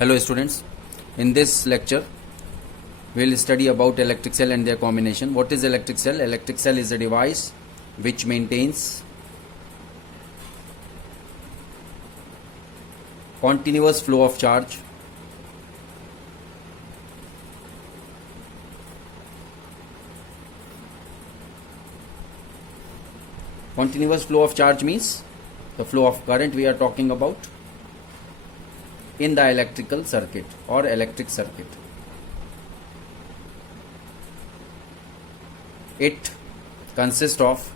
Hello students, in this lecture we will study about electric cell and their combination. What is electric cell? Electric cell is a device which maintains continuous flow of charge means the flow of current we are talking about in the electrical circuit or electric circuit. It consists of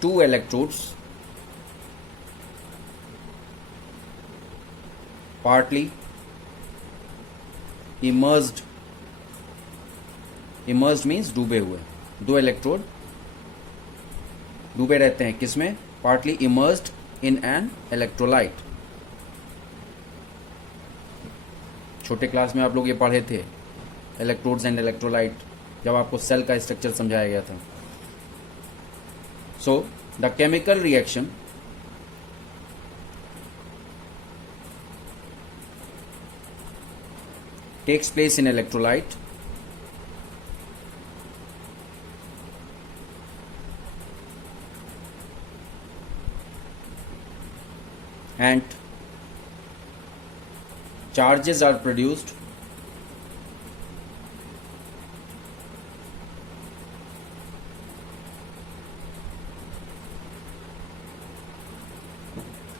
two electrodes partly immersed means डूबे हुए. दो electrode डूबे रहते हैं किसमें? Partly immersed in an electrolyte. छोटे class में आप लोग ये पढ़े थे, इलेक्ट्रोड्स एंड इलेक्ट्रोलाइट, जब आपको सेल का स्ट्रक्चर समझाया गया था. So the chemical reaction takes place in electrolyte and charges are produced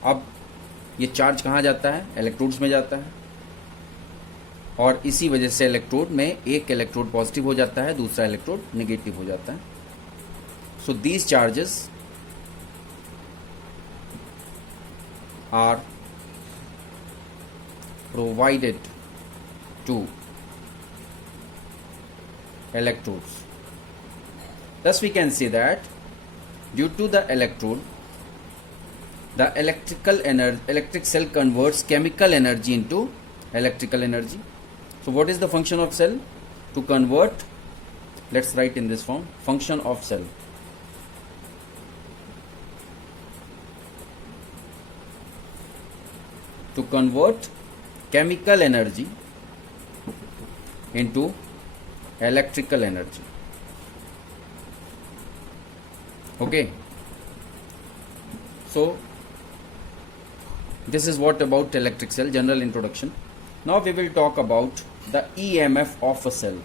अब ये चार्ज कहाँ जाता है? इलेक्ट्रोड्स में जाता है, और इसी वजह से इलेक्ट्रोड में एक इलेक्ट्रोड पॉजिटिव हो जाता है, दूसरा इलेक्ट्रोड नेगेटिव हो जाता है. So these charges are provided to electrodes. Thus we can say that due to the electrode, the electric cell converts chemical energy into electrical energy. So what is the function of cell? To convert, let's write in this form, function of cell. To convert chemical energy into electrical energy. Okay. So this is what about electric cell, general introduction. Now we will talk about the EMF of a cell.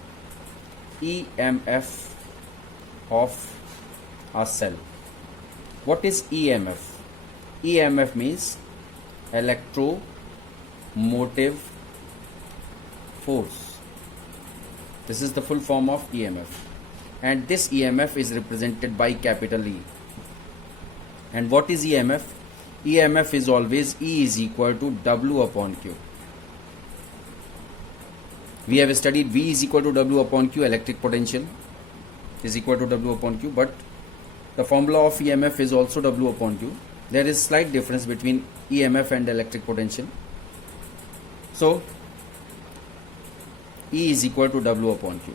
EMF of a cell. What is EMF? EMF means electromotive force. This is the full form of EMF, and this EMF is represented by capital E. And what is EMF? EMF is always E is equal to W upon Q. We have studied V is equal to W upon Q, electric potential is equal to W upon Q, but the formula of EMF is also W upon Q. There is slight difference between EMF and electric potential. So E is equal to W upon Q.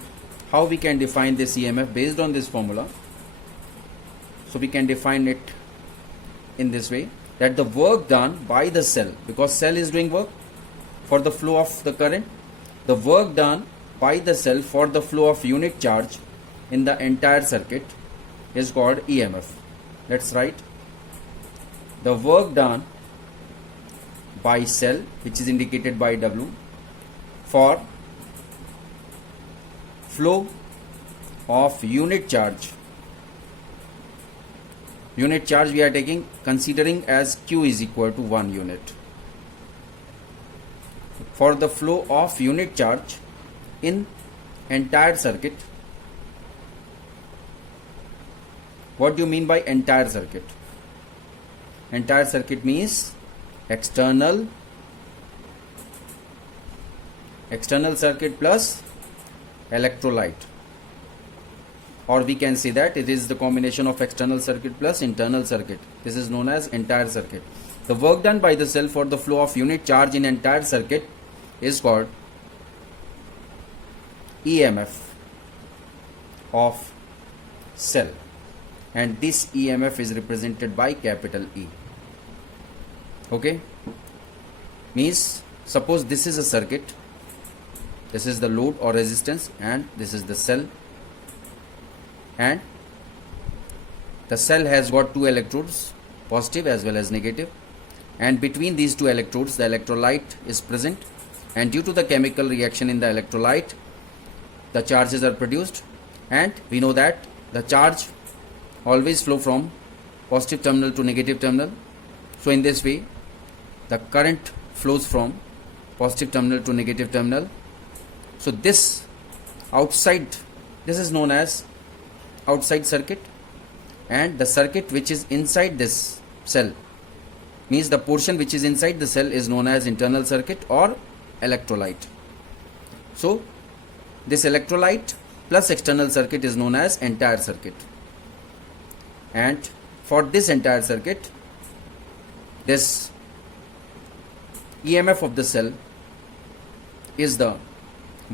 How we can define this EMF based on this formula? So we can define it in this way, that the work done by the cell, because cell is doing work for the flow of the current, the work done by the cell for the flow of unit charge in the entire circuit is called EMF. Let's write the work done by cell, which is indicated by W, for flow of unit charge. Unit charge we are taking, considering as Q is equal to 1 unit. For the flow of unit charge in entire circuit. What do you mean by entire circuit? Entire circuit means external circuit plus electrolyte, or we can say that it is the combination of external circuit plus internal circuit. This is known as entire circuit. The work done by the cell for the flow of unit charge in entire circuit is called EMF of cell, and this EMF is represented by capital E. Okay, means suppose this is a circuit, this is the load or resistance, and this is the cell, and the cell has got two electrodes, positive as well as negative, and between these two electrodes the electrolyte is present, and due to the chemical reaction in the electrolyte the charges are produced, and we know that the charge always flow from positive terminal to negative terminal. So in this way the current flows from positive terminal to negative terminal. So this outside, this is known as outside circuit, and the circuit which is inside this cell, means the portion which is inside the cell, is known as internal circuit or electrolyte. So this electrolyte plus external circuit is known as entire circuit, and for this entire circuit this EMF of the cell is the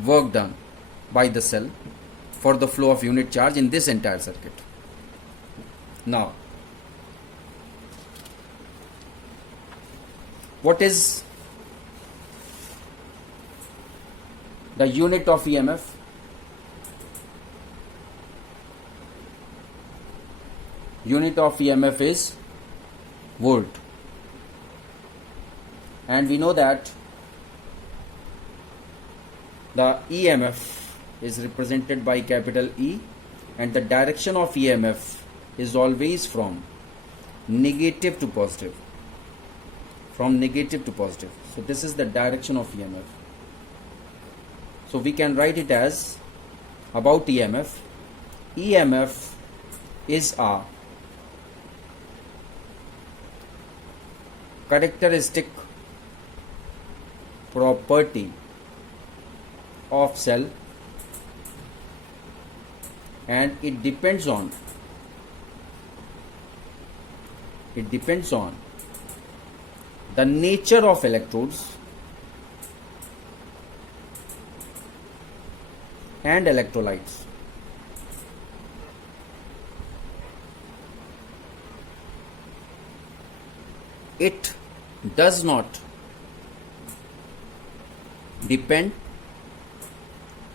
work done by the cell for the flow of unit charge in this entire circuit. Now, what is the unit of EMF? Unit of EMF is volt, and we know that the EMF is represented by capital E, and the direction of EMF is always from negative to positive, from negative to positive. So this is the direction of EMF. So we can write it as, about EMF, EMF is a characteristic property of cell, and it depends on the nature of electrodes and electrolytes. It does not depend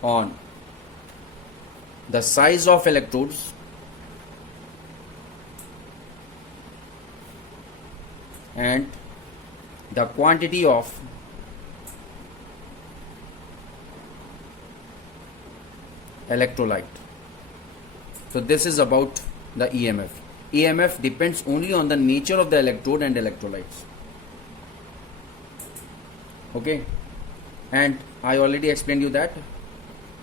on the size of electrodes and the quantity of electrolyte. So this is about the EMF. EMF depends only on the nature of the electrode and electrolytes. Okay, and I already explained you that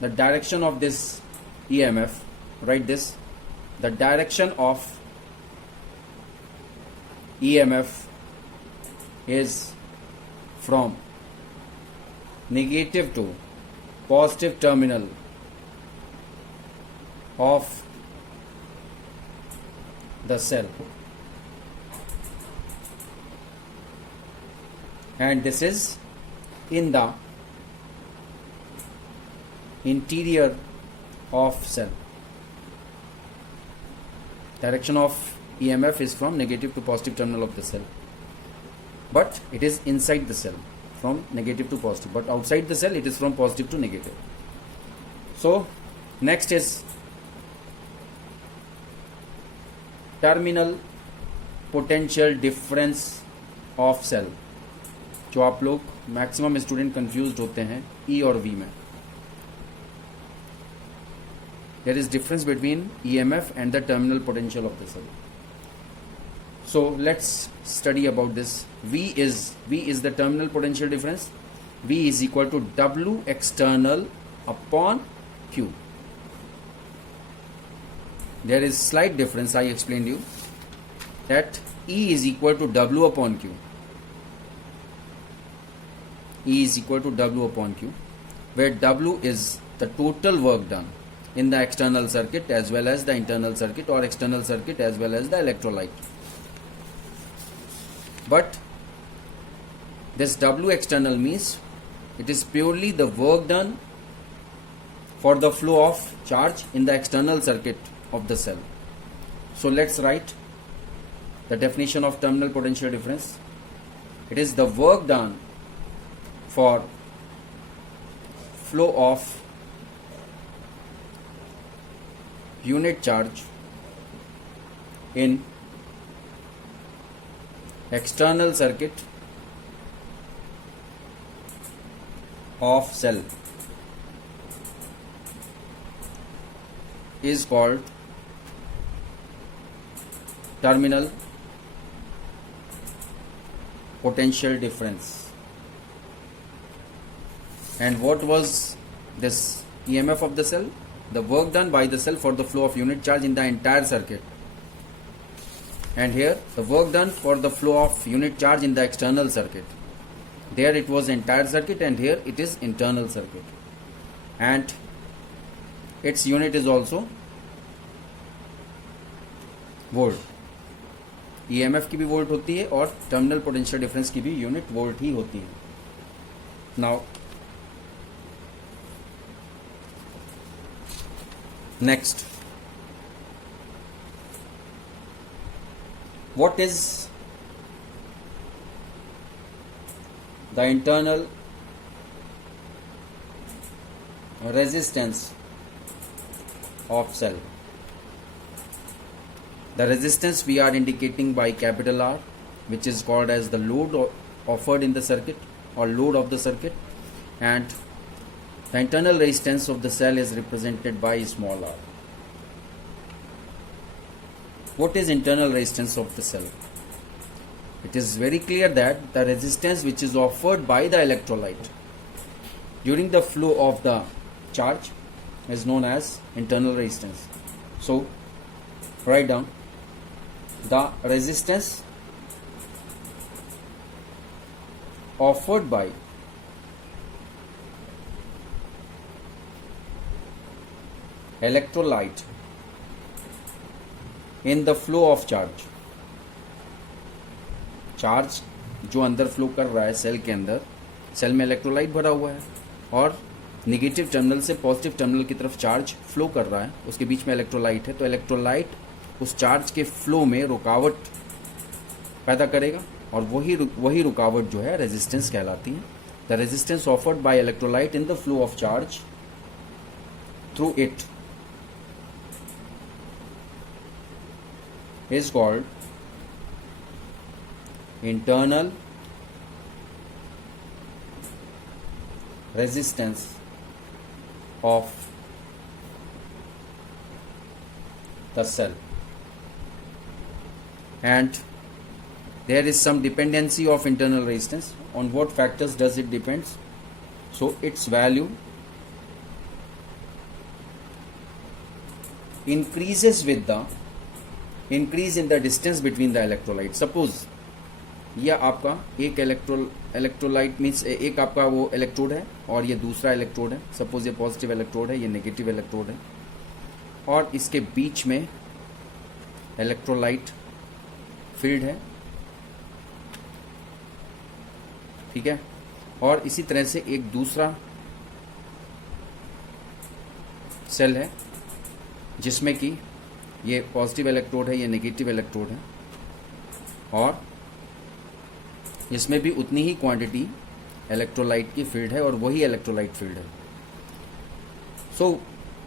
the direction of this EMF, write this, the direction of EMF is from negative to positive terminal of the cell, and this is in the interior of cell. Direction of EMF is from negative to positive terminal of the cell, but it is inside the cell from negative to positive, but outside the cell it is from positive to negative. So next is terminal potential difference of cell, जो आप लोग maximum student confused होते हैं ई और V में. There is difference between EMF and the terminal potential of the cell. So let's study about this. V is the terminal potential difference. V is equal to W external upon Q. There is slight difference. I explained you that E is equal to W upon Q. E is equal to W upon Q, where W is the total work done in the external circuit as well as the internal circuit, or external circuit as well as the electrolyte. But this W external means it is purely the work done for the flow of charge in the external circuit of the cell. So let's write the definition of terminal potential difference. It is the work done for flow of unit charge in external circuit of cell is called terminal potential difference. And what was this EMF of the cell? The work done by the cell for the flow of unit charge in the entire circuit. And here the work done for the flow of unit charge in the external circuit. There it was entire circuit, and here it is internal circuit, and its unit is also volt. EMF की भी volt होती है और terminal potential difference की भी unit volt ही होती है. Now next, what is the internal resistance of cell? The resistance we are indicating by capital R, which is called as the load offered in the circuit or load of the circuit, and the internal resistance of the cell is represented by small r. What is internal resistance of the cell? It is very clear that the resistance which is offered by the electrolyte during the flow of the charge is known as internal resistance. So write down the resistance offered by electrolyte in the flow of charge. Charge जो अंदर flow कर रहा है cell के अंदर, cell में electrolyte भरा हुआ है और निगेटिव टर्मिनल से पॉजिटिव टर्मिनल की तरफ चार्ज फ्लो कर रहा है, उसके बीच में इलेक्ट्रोलाइट है, तो इलेक्ट्रोलाइट उस चार्ज के फ्लो में रुकावट पैदा करेगा और वही रुकावट जो है रेजिस्टेंस कहलाती है. The resistance offered by electrolyte in the flow of charge through it is called internal resistance of the cell. And there is some dependency of internal resistance. On what factors does it depends? So its value increases with the increase in the distance between the electrolyte. Suppose यह आपका एक electrolyte means एक आपका वो electrode है और ये दूसरा इलेक्ट्रोड है. सपोज ये पॉजिटिव इलेक्ट्रोड है, ये नेगेटिव इलेक्ट्रोड है और इसके बीच में इलेक्ट्रोलाइट फील्ड है, ठीक है. और इसी तरह से एक दूसरा सेल है जिसमें कि ये पॉजिटिव इलेक्ट्रोड है, ये नेगेटिव इलेक्ट्रोड है और इसमें भी उतनी ही क्वांटिटी इलेक्ट्रोलाइट की फील्ड है और वही इलेक्ट्रोलाइट फील्ड है. So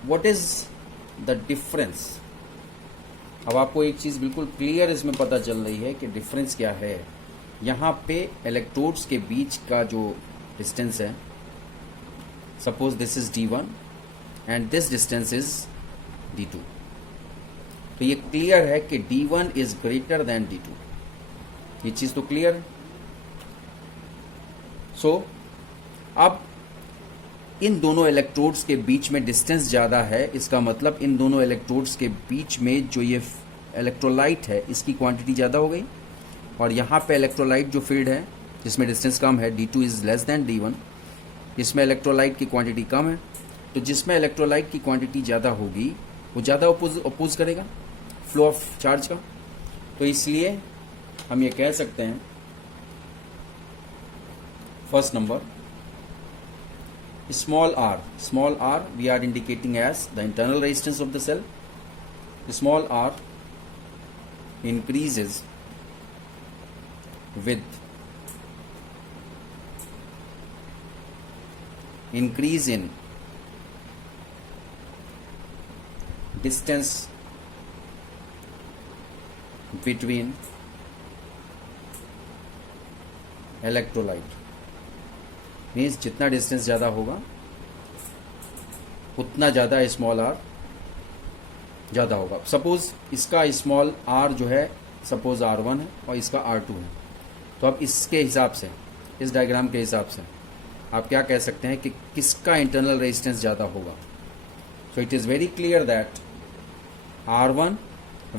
what is the difference? अब आपको एक चीज़ बिल्कुल क्लियर इसमें पता चल रही है कि डिफरेंस क्या है. यहाँ पे इलेक्ट्रोड्स के बीच का जो डिस्टेंस है, suppose this is D1 and this distance is D2. तो ये क्लियर है कि D1 is greater than D2. ये चीज़ तो क्लियर है. सो अब इन दोनों इलेक्ट्रोड्स के बीच में डिस्टेंस ज़्यादा है, इसका मतलब इन दोनों इलेक्ट्रोड्स के बीच में जो ये इलेक्ट्रोलाइट है इसकी क्वांटिटी ज़्यादा हो गई और यहाँ पे इलेक्ट्रोलाइट जो फील्ड है जिसमें डिस्टेंस कम है, D2 is less than D1, इसमें इलेक्ट्रोलाइट की क्वांटिटी कम है. तो जिसमें इलेक्ट्रोलाइट की क्वांटिटी ज़्यादा होगी वो ज़्यादा अपोज करेगा फ्लो ऑफ चार्ज का. तो इसलिए हम ये कह सकते हैं first number small r we are indicating as the internal resistance of the cell. Small r increases with increase in distance between electrolyte means जितना डिस्टेंस ज़्यादा होगा उतना ज़्यादा स्मॉल आर ज़्यादा होगा. सपोज इसका स्मॉल आर जो है सपोज R1 है और इसका R2 है, तो अब इसके हिसाब से, इस डायग्राम के हिसाब से आप क्या कह सकते हैं कि किसका इंटरनल रेजिस्टेंस ज़्यादा होगा. So it is very clear that R1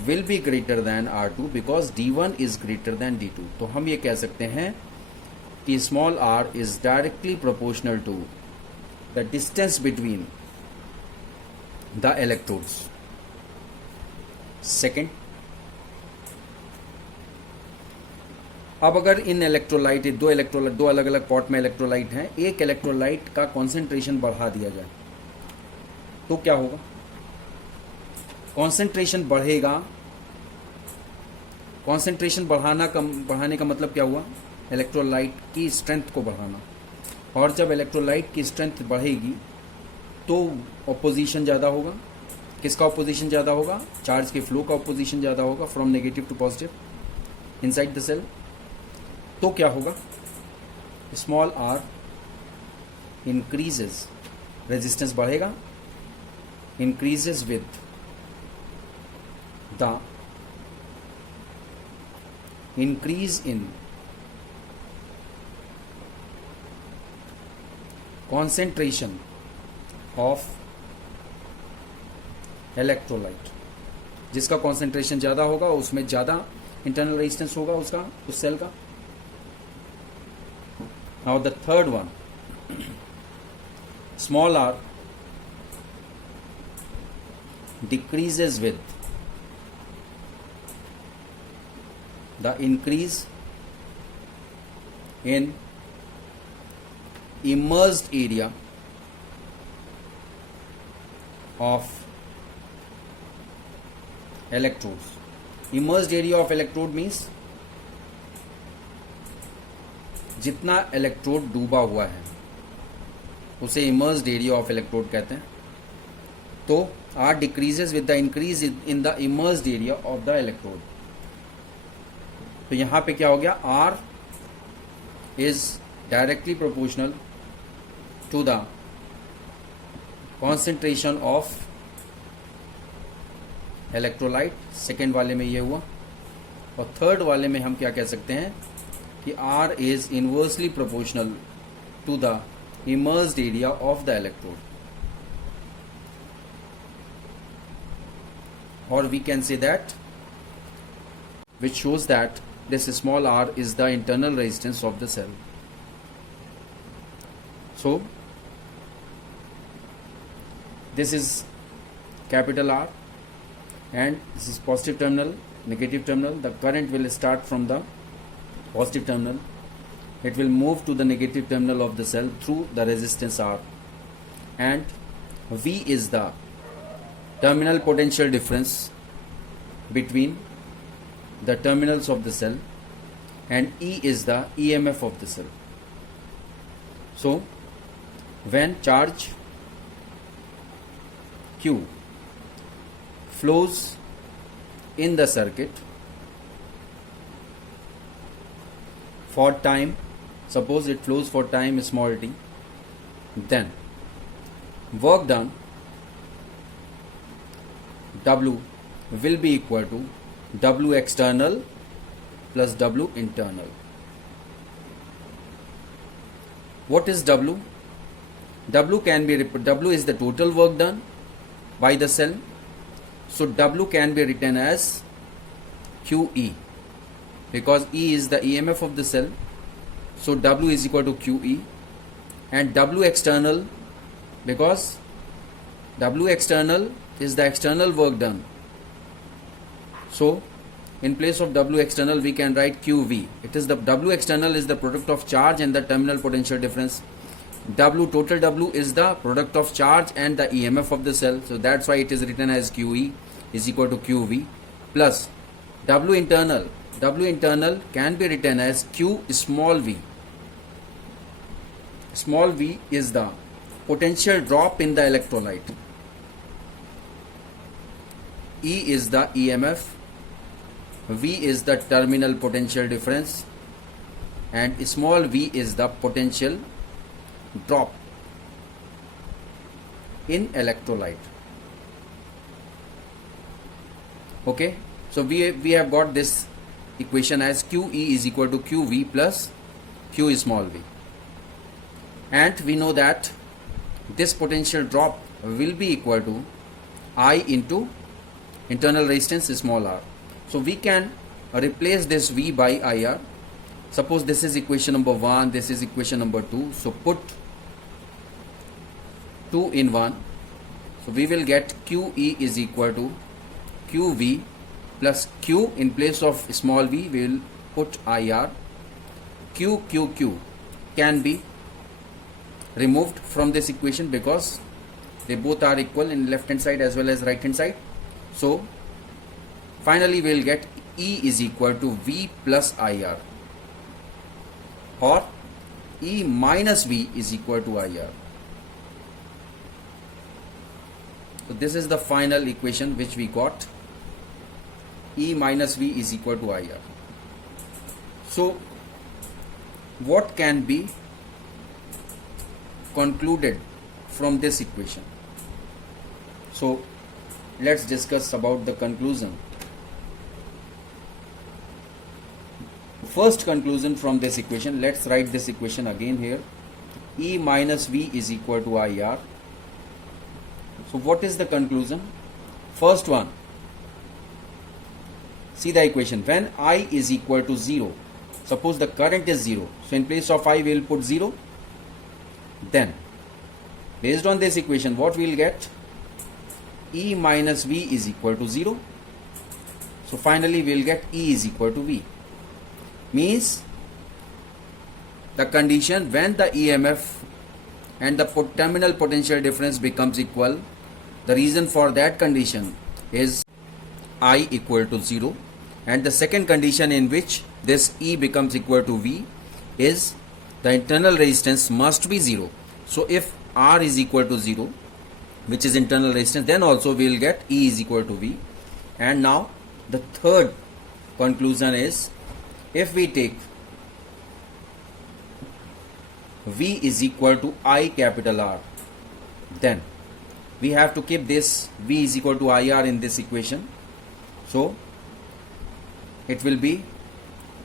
will be greater than R2 because D1 is greater than D2. तो हम ये कह सकते हैं कि small r is directly proportional to the distance between the electrodes. Second, अब अगर इन इलेक्ट्रोलाइट दो अलग अलग पॉट में इलेक्ट्रोलाइट हैं, एक इलेक्ट्रोलाइट का कॉन्सेंट्रेशन बढ़ा दिया जाए तो क्या होगा. कॉन्सेंट्रेशन बढ़ेगा. कॉन्सेंट्रेशन बढ़ाने का मतलब क्या हुआ, इलेक्ट्रोलाइट की स्ट्रेंथ को बढ़ाना. और जब इलेक्ट्रोलाइट की स्ट्रेंथ बढ़ेगी तो ऑपोजिशन ज़्यादा होगा. किसका ऑपोजिशन ज़्यादा होगा, चार्ज के फ्लो का ऑपोजिशन ज़्यादा होगा from negative to positive inside the cell. तो क्या होगा, स्मॉल आर इंक्रीजेज, रेजिस्टेंस बढ़ेगा, increases with the increase in concentration of electrolyte. जिसका कॉन्सेंट्रेशन ज़्यादा होगा उसमें ज़्यादा इंटरनल रेजिस्टेंस होगा उसका, उस सेल का. Now the third one, small r decreases with the increase in immersed area of electrodes. Immersed area of electrode means जितना इलेक्ट्रोड डूबा हुआ है उसे इमर्स्ड एरिया ऑफ इलेक्ट्रोड कहते हैं. तो R decreases with the increase in the immersed area of the electrode. तो यहां पे क्या हो गया, R is directly proportional to the concentration of electrolyte. Second वाले में ये हुआ. और थर्ड वाले में हम क्या कह सकते हैं कि R is inversely proportional to the immersed area of the electrode. Or we can say that, which shows that this small r is the internal resistance of the cell. So this is capital R and this is positive terminal, negative terminal. The current will start from the positive terminal. It will move to the negative terminal of the cell through the resistance R, and V is the terminal potential difference between the terminals of the cell, and E is the EMF of the cell. So when charge Q flows in the circuit for time, suppose it flows for time small t, then work done W will be equal to W external plus W internal. What is W? W is the total work done by the cell. So W can be written as QE because E is the EMF of the cell. So W is equal to QE, and W external because W external is the external work done. So in place of W external we can write QV. It is the W external is the product of charge and the terminal potential difference. Total W is the product of charge and the EMF of the cell. So that's why it is written as QE is equal to QV plus W internal. W internal can be written as Q small v. Small v is the potential drop in the electrolyte. E is the EMF, V is the terminal potential difference, and small v is the potential drop in electrolyte. Okay, so we have got this equation as QE is equal to QV plus Q small v, and we know that this potential drop will be equal to I into internal resistance small r. So we can replace this V by IR. Suppose this is equation number 1, this is equation number 2. So put 2 in 1. So we will get QE is equal to QV plus Q. In place of small v, we will put IR. Q can be removed from this equation because they both are equal in left hand side as well as right hand side. So finally we will get E is equal to V plus IR, or E minus V is equal to IR. So this is the final equation which we got. E minus V is equal to IR. So what can be concluded from this equation? So let's discuss about the conclusion. First conclusion from this equation, let's write this equation again here. E minus V is equal to IR. So what is the conclusion? First one, see the equation. When I is equal to 0, suppose the current is 0, so in place of I we will put 0. Then based on this equation, what we will get? E minus V is equal to 0. So finally we will get E is equal to V. Means the condition when the EMF and the terminal potential difference becomes equal, the reason for that condition is I equal to 0, and the second condition in which this E becomes equal to V is the internal resistance must be 0. So if R is equal to 0, which is internal resistance, then also we will get E is equal to V. And now the third conclusion is, if we take V is equal to I capital R, then we have to keep this V is equal to IR in this equation. So it will be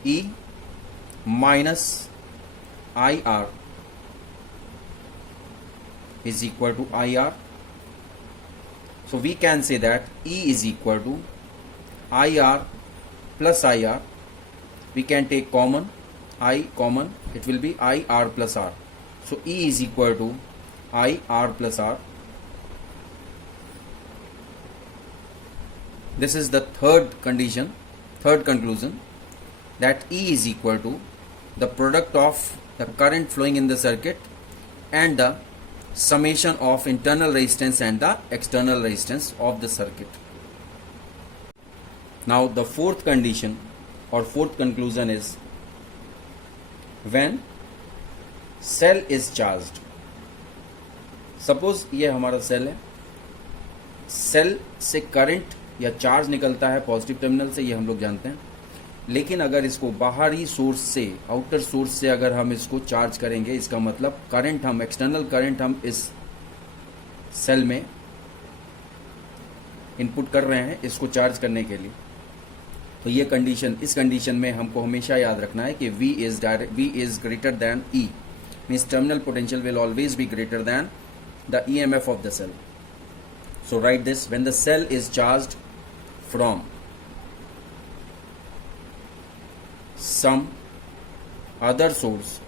E minus IR is equal to IR. So we can say that E is equal to IR plus IR. We can take common, I common, it will be IR plus R. So E is equal to IR plus R. This is the third condition, third conclusion, that E is equal to the product of the current flowing in the circuit and the summation of internal resistance and the external resistance of the circuit. Now the fourth condition or fourth conclusion is, when cell is charged. Suppose ये हमारा cell है, cell से current या charge निकलता है positive terminal से, ये हम लोग जानते हैं. लेकिन अगर इसको बाहरी सोर्स से, आउटर सोर्स से अगर हम इसको चार्ज करेंगे, इसका मतलब करंट हम, एक्सटर्नल करंट हम इस सेल में इनपुट कर रहे हैं इसको चार्ज करने के लिए. तो ये कंडीशन, इस कंडीशन में हमको हमेशा याद रखना है कि V is greater than E, means terminal potential will always be greater than the EMF of the cell. So write this: when the cell is charged from some other source,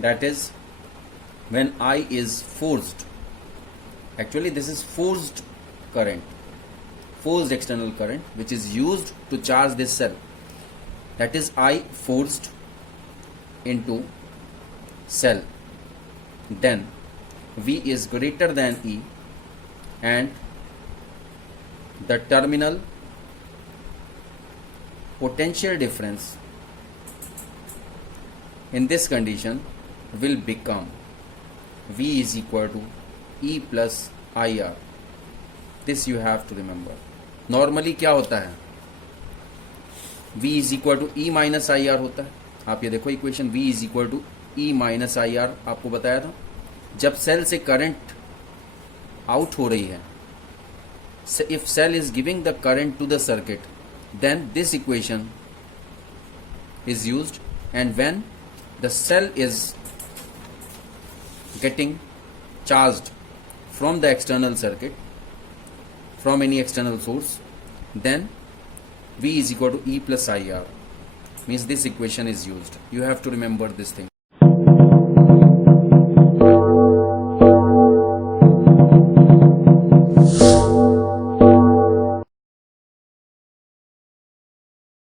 that is when I is forced, actually this is forced current, forced external current which is used to charge this cell, that is I forced into cell, then V is greater than E and the terminal potential difference in this condition will become V is equal to E plus IR. This you have to remember. Normally क्या होता है, V is equal to E minus IR होता है. आप ये देखो equation, V is equal to E minus IR आपको बताया था. जब सेल से करंट आउट हो रही है, if cell is giving the current to the circuit, then this equation is used, and when the cell is getting charged from the external circuit, from any external source, then V is equal to E plus IR, means this equation is used. You have to remember this thing.